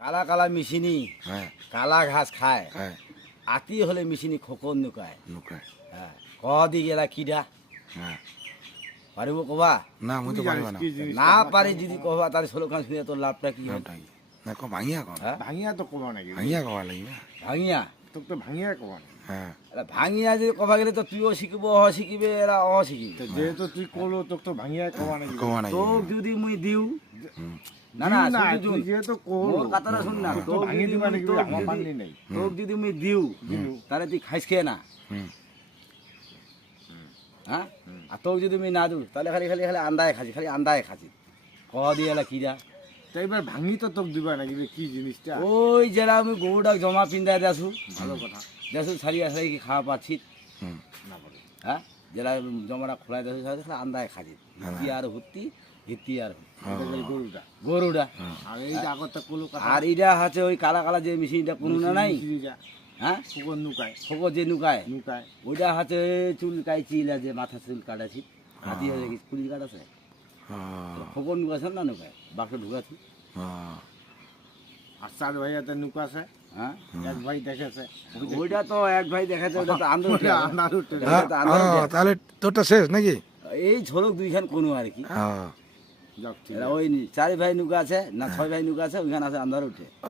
কালা কালা মিশিনি হ্যাঁ কালা ঘাস খায় হ্যাঁ আতি হলে মিশিনি খোকন নুকায় নুকায় হ্যাঁ কদি গেলা কিডা হ্যাঁ পারিব কবা না মুই তো পারিব না না পারি যদি কবা তার ষোলখান শুনে তোর লাভটা কি হয় নামটা কি না ক ভাঙিয়া কন হ্যাঁ? ভাঙিয়া তো কবা নাকি ভাঙিয়া কবা লাগিবে ভাঙিয়া তোক তো ভাঙিয়া কবা না হ্যাঁ এরা ভাঙিয়া যদি কবা গেলে তো তুইও শিখিব শিখিবে এরা শিখিবে তো যেহেতু তুই কলো তোক তো ভাঙিয়া কবা নাকি কবা নাই তোক যদি মুই দিউ হুম, না না না শুধু তুই শুন। যেহেতু কলো মোর কথাটা শুন না তো তোক ভাঙিয়ে যদি দিবা মুই- নাকি তোক আমার যদি- মানলি নাই তোক যদি মুই দিউ দিলু। তাহলে তুই খাইস খেয়ে না হুম, হ্যাঁ আর তোক যদি মুই না দিউ তাহলে খালি খালি খালি আন্দায় খাসি খালি আন্দায় খাসি কহ দিয়ে এলা কিরা তো এবার ভাঙি তো তোক দিবা নাকি রে, কি জিনিসটা ওই যারা আমি গরুটাক জমা পিন্দায় দেছু ভালো কথা দেছু সারিয়া সারি কি খাওয়া পাচ্ছি হুম, না বলে হ্যাঁ যারা জমাটা খোলাই দেছু সারি আন্দায় খাসি হিতি আর হুত্তি হিতি আর হুত্তি। এটা গেল গরুটা গরুটা আর এই যে আগরটা কলো কথা আর এটা হচ্ছে ওই কালা কালা যে মেশিনটা কোনো না নাই হ্যাঁ কুকুর নুকায় খোকো যে নুকায় নুকায় ওইটা হাতে চুল কাইছিল যে মাথা চুল কাটাছি হাতি হয়ে গেছে চুল কাটাছে হ্যাঁ, খোকো নুকাছে না নুকায় বাক্স ঢুকাছি হ্যাঁ, আর চার ভাইয়াতে নুকাছে হ্যাঁ এক ভাই দেখেছে ওইটা তো এক ভাই দেখাচ্ছে ওটা তো আন্দোলন ওটা আন্ধার উঠে হ্যাঁ, হ্যাঁ, তাহলে তোরটা শেষ নাকি এই ঝলক দুইখান কোনো আর কি হ্যাঁ যাক ঠিক এরা ওই চারি ভাই নুকা আছে না ছয় ভাই নুকা আছে ওইখানে আছে আন্ধার উঠে